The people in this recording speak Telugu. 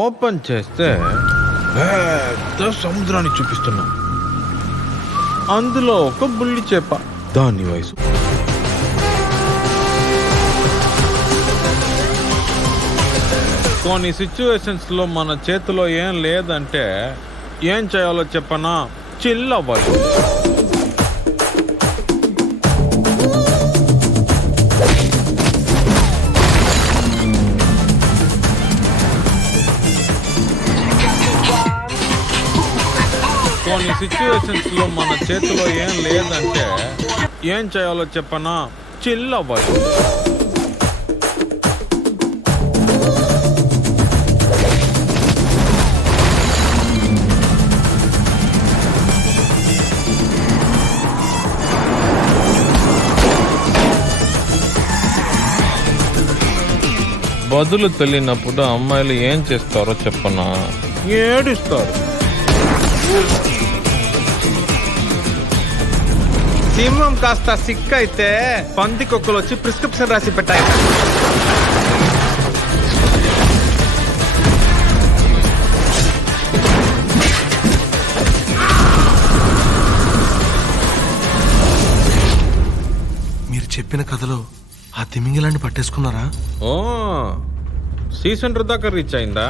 ఓపెన్ చేస్తే పెద్ద సముద్రాన్ని చూపిస్తున్నాం. అందులో ఒక బుల్లి చేప, దాని వయసు కొన్ని సిచ్యువేషన్స్ లో మన చేతిలో ఏం లేదంటే ఏం చేయాలో చెప్పనా, చిల్ అవ్వాలి. కొన్ని సిచ్యువేషన్స్ లో మన చేతిలో ఏం లేదంటే ఏం చేయాలో చెప్పనా, చిల్ అవ్వాలి. బదులు తెలియనప్పుడు అమ్మాయిలు ఏం చేస్తారో చెప్పనా, ఏడుస్తారు. సింహం కాస్త సిక్ అయితే పందికొక్కలు వచ్చి ప్రిస్క్రిప్షన్ రాసి పెట్టాయి. మీరు చెప్పిన కథలో ఆ తిమింగిలాన్ని పట్టేసుకున్నారా? ఓ సీజన్ దాకా రీచ్ అయిందా?